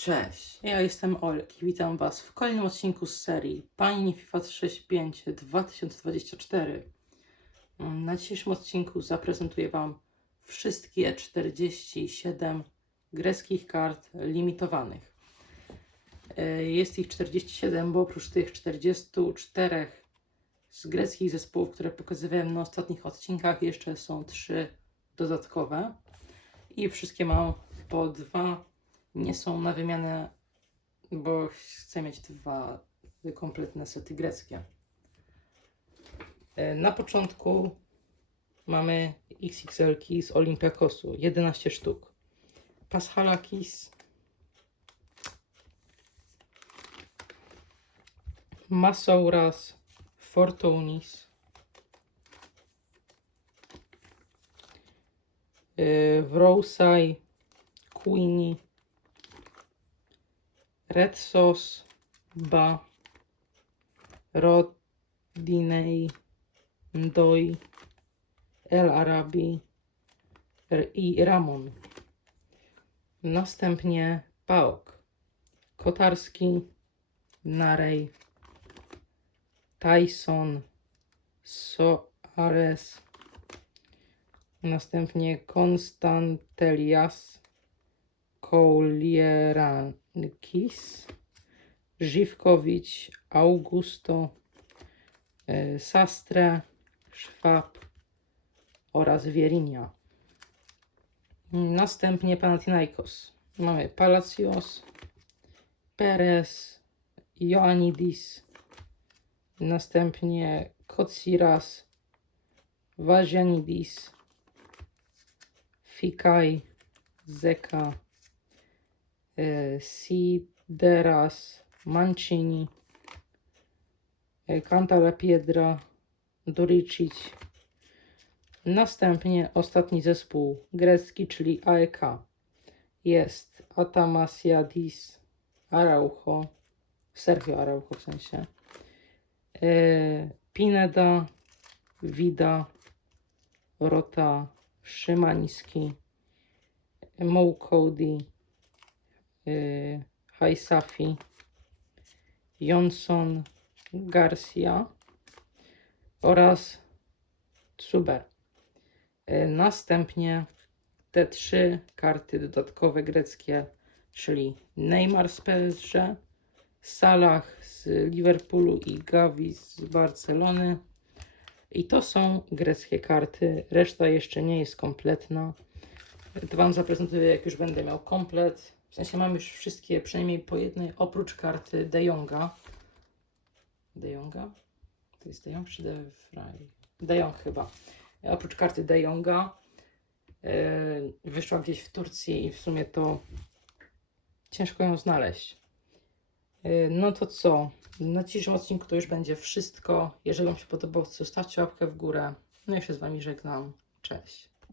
Cześć. Ja jestem Olek i witam Was w kolejnym odcinku z serii Pani FIFA 35 2024. Na dzisiejszym odcinku zaprezentuję Wam wszystkie 47 greckich kart limitowanych. E, Jest ich 47, bo oprócz tych 44 z greckich zespołów, które pokazywałem na ostatnich odcinkach, jeszcze są trzy dodatkowe. I wszystkie mam po dwa nie są na wymianę, bo chcę mieć dwa kompletne sety greckie. E, Na początku mamy XXL z Olympiakosu, 11 sztuk. Paschalakis, Masouras, Fortunis, e, Wrousai, Queenie, Red Sauce, Ba, Rodinei, Ndoi, El Arabi i Ramon. Następnie Paok, Kotarski, Narej, Tyson, Soares, następnie Konstantelias, Koulierakis, Żywkowicz, Augusto, e, Sastre, Szwab oraz Wierinia. Następnie Panathinaikos. Mamy Palacios, Perez, Ioannidis, następnie Kotsiras, Vazianidis, Fikaj, Zeka, Sideras, Mancini, e, Cantala Piedra, Doricic. Następnie ostatni zespół grecki, czyli AEK. Jest Atamasiadis, Araujo, Sergio Araujo w sensie, e, Pineda, Vida, Rota, Szymański, Mo Cody, y, Hajsafi, Johnson, Garcia oraz Suber. Y, Następnie te trzy karty dodatkowe greckie, czyli Neymar z PSG, Salah z Liverpoolu i Gavi z Barcelony. I to są greckie karty. Reszta jeszcze nie jest kompletna. To Wam zaprezentuję, jak już będę miał komplet. W sensie mam już wszystkie, przynajmniej po jednej, oprócz karty De Jonga. De Jonga? To jest De Jong czy De Vrij? De Jong chyba. Oprócz karty De Jonga yy, wyszła gdzieś w Turcji i w sumie to ciężko ją znaleźć. Yy, no to co? Na dzisiejszym odcinku to już będzie wszystko. Jeżeli Wam się podobało, zostawcie łapkę w górę. No i się z Wami żegnam. Cześć.